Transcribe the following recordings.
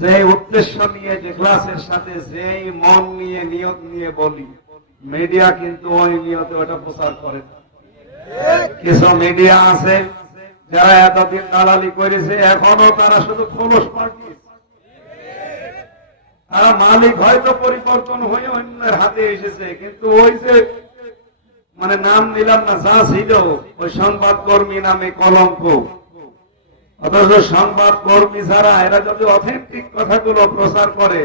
যে উদ্দেশ্য নিয়ে, যে ক্লাসের সাথে যেই মন নিয়ে, নিয়ত নিয়ে বলি মিডিয়া কিন্তু ওই নিয়তে ওটা প্রচার করে কিছু মিডিয়া আছে যারা এতদিন দালালি করেছে, এখনও তারা শুধু খোলস পাঠিয়েছে তারা মালিক হয়তো পরিবর্তন হয়ে অন্যের হাতে এসেছে, কিন্তু ওই যে মানে নাম নিলাম না, যা ছিল, ওই সংবাদ কর্মী নামে কলঙ্ক। অথচ সংবাদ কর্মী ছাড়া এরা যদি অথেন্টিক কথাগুলো প্রচার করে।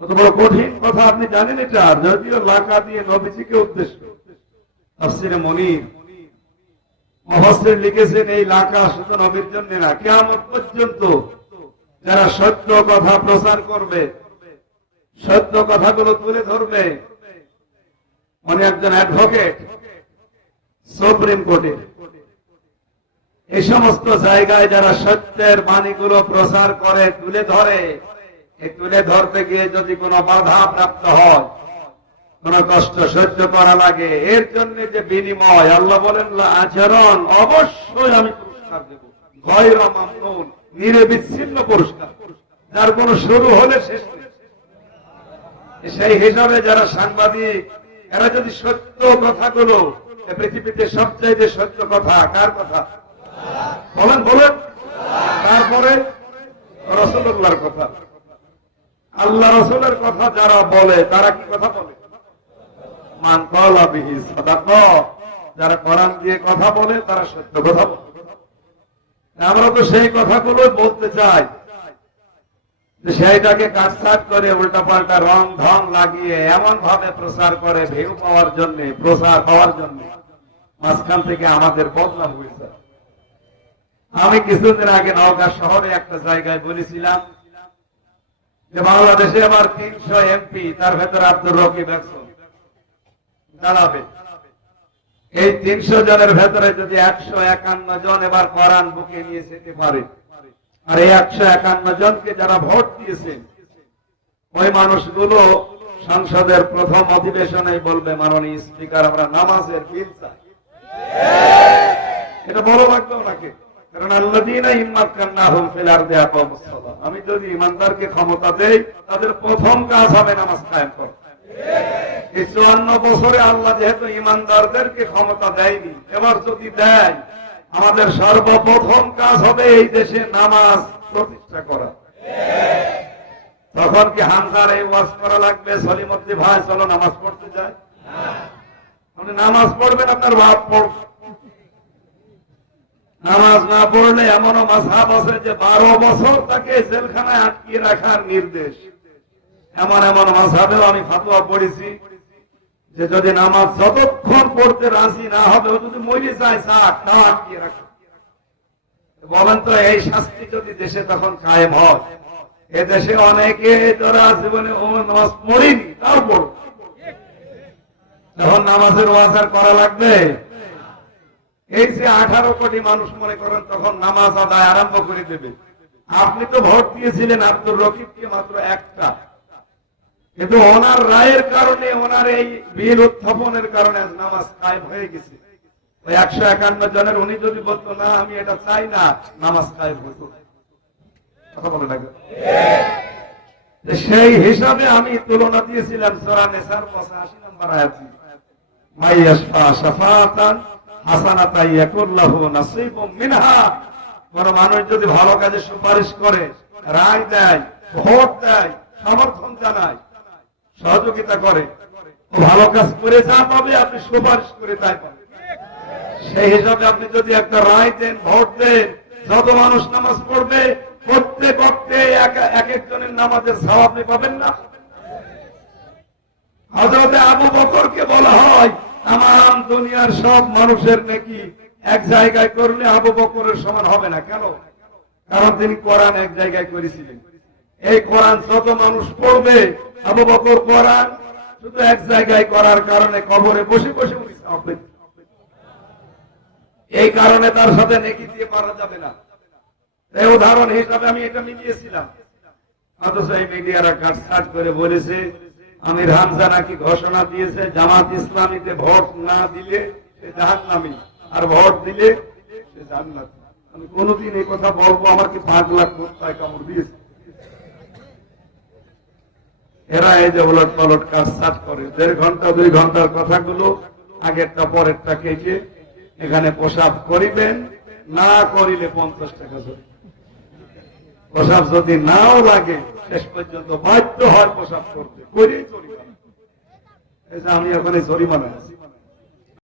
কত কঠিন কথা, আপনি জানেন এটা যদিও লাকা দিয়ে নবীজিকে উদ্দেশ্য লিখেছেন এই লাকা শুধু নবীর জন্য না কেমন পর্যন্ত যারা সত্য কথা প্রচার করবে, সত্য কথাগুলো তুলে ধরবে উনি একজন অ্যাডভোকেট সুপ্রিম কোর্টে এই সমস্ত জায়গায় যারা সত্যের বাণীগুলো প্রচার করে, তুলে ধরে তুলে ধরতে গিয়ে যদি কোনো বাধা প্রাপ্ত হয়, কোন কষ্ট সহ্য করা লাগে, এর জন্য যে বিনিময়, আল্লাহ বলেন আচরণ অবশ্যই আমি পুরস্কার দেব। গয়র মামনুন, নিরবিচ্ছিন্ন পুরস্কার। যার কোন শুরু হলে শেষ সেই হিসাবে যারা সাংবাদিক, এরা যদি সত্য কথাগুলো পৃথিবীতে সবচাইতে সত্য কথা কার কথা? বলেন বলেন। তারপরে রসুল্লাহর কথা। আল্লাহ রসুলের কথা যারা বলে, তারা কি কথা বলে? মান কলা বিহি সাদাক। যারা কোরআন দিয়ে কথা বলে, তারা সত্য কথা বলে। আমরা তো সেই কথাগুলো বলতে চাই। সেইটাকে কাটছাট করে উল্টা পাল্টা রং ঢং লাগিয়ে এমন ভাবে প্রচার করে ভিউ পাওয়ার জন্য প্রচার পাওয়ার জন্য। মাঝখান থেকে আমাদের বদনাম হয়েছে। আমি কিছুদিন আগে নওগাঁ শহরে একটা জায়গায় বলেছিলাম যে বাংলাদেশে আমার তিনশো এমপি তার ভেতরে আব্দুর রকিব দাঁড়াবে। এই তিনশো জনের ভেতরে যদি একশো একান্ন জন এবার কোরআন বুকে নিয়ে যেতে পারে আর এই একশো একান্ন জনকে যারা ভোট দিয়েছেন ওই মানুষগুলো সংসদের প্রথম অধিবেশনে বলবে, মাননীয় স্পিকার, আমরা নামাজের বিল চাই। এটা বড় ভাগ্য ওনাকে। আমি যদি ইমানদারকে ক্ষমতা দেই, তাদের প্রথম কাজ হবে নামাজ কায়েম করা। এই চুয়ান্ন বছরে আল্লাহ যেহেতু ইমানদারদেরকে ক্ষমতা দেয়নি, এবার যদি দেয় আমাদের সর্বপ্রথম কাজ হবে এই দেশে নামাজ প্রতিষ্ঠা করা। তখন কি হামদার এই ওয়াজ করা লাগবে? সলিমদ্দি ভাই, চলো নামাজ পড়তে যায় আপনি নামাজ পড়বেন আপনার বাপ পড়বে নামাজ না পড়লে এমনও মাসাব আছে যে বারো বছর তাকে জেলখানায় আটকিয়ে রাখার নির্দেশ। এমন এমন মাসাবেও আমি ফাতুয়া পড়েছি। যে যদি নামাজ যতক্ষণ পড়তে রাজি না হবে, ও যদি মরে যায় বলেন তো, এই শাস্তি যদি দেশে তখন কায়েম হয় এ দেশে অনেকে যারা জীবনে ও নামাজ পড়িনি, তাও পড়ো। তখন নামাজের ওয়াজার করা লাগবে, এই যে আঠারো কোটি মানুষ মনে করেন, তখন নামাজ আদায় আরম্ভ করে দেবে। আপনি তো ভোট দিয়েছিলেন, আব্দুর রকিবকে মাত্র একটা। কিন্তু ওনার রায়ের কারণে ওনার এই বিল উত্থাপনের কারণে নামাজ কায়েম হয়ে গেছে। ওই একশো একান্ন জনের, উনি যদি বলতো, না, আমি এটা চাই না, নামাজ কায়েম হতো। কথা বলে লাগবে যে সেই হিসাবে আমি তুলনা দিয়েছিলাম সোরা নেশার পঁচাশি নম্বর আয়াত মাইয়াশফা শাফাতান হাসানাতা ইয়াকুল্লাহু নাসিবুম মিনহা। কোন মানুষ যদি ভালো কাজে সুপারিশ করে, রায় দেয়, ভোট দেয়, সমর্থন জানায় সহযোগিতা করে। ভালো কাজ করে যা পাবে আপনি সুপারিশ করে তাই পাবেন। সেই হিসাবে আপনি যদি একটা রায় দেন, ভোট দেন, যত মানুষ নামাজ পড়বে, প্রত্যেক অর্থে এক এক একজনের নামাজের সব আপনি পাবেন না। হজরতে আবু বকরকে বলা হয় তাম দুনিয়ার সব মানুষের নাকি এক জায়গায় করলে আবু বকরের সমান হবে না। কেন? কারণ তিনি কোরআন এক জায়গায় করেছিলেন। এই কোরআন যত মানুষ পড়বে আবু বকর কোরআন শুধু এক জায়গায় করার কারণে কবরে বসে বসে এই কারণে তার সাথে নেকি দিয়ে পারা যাবে না। উদাহরণ হিসাবে আমি এটা মিলিয়েছিলাম। অথচ এই মিডিয়ারা কাটছাট করে বলেছে, আমির হামজা নাকি ঘোষণা দিয়েছে, জামাত ইসলামীতে ভোট না দিলে জাহান নামি আর ভোট দিলে সে জান্নাত। আমি কোনোদিন এই কথা বলব, আমার কি পাঁচ লাখ কোথায় কামড় দিয়েছে। এরা এই যে ওলট পালট কাজ সাজ করে। দেড় ঘণ্টা, দুই ঘণ্টার কথাগুলো আগেরটা, পরেরটা কেটে এখানে প্রসাব করিবেন, না করিলে পঞ্চাশ টাকা ধরে। প্রসাব যদি নাও লাগে, শেষ পর্যন্ত বাধ্য হয় প্রসাব করতে। করেই জরিমানা আমি ওখানে জরিমানা আছি।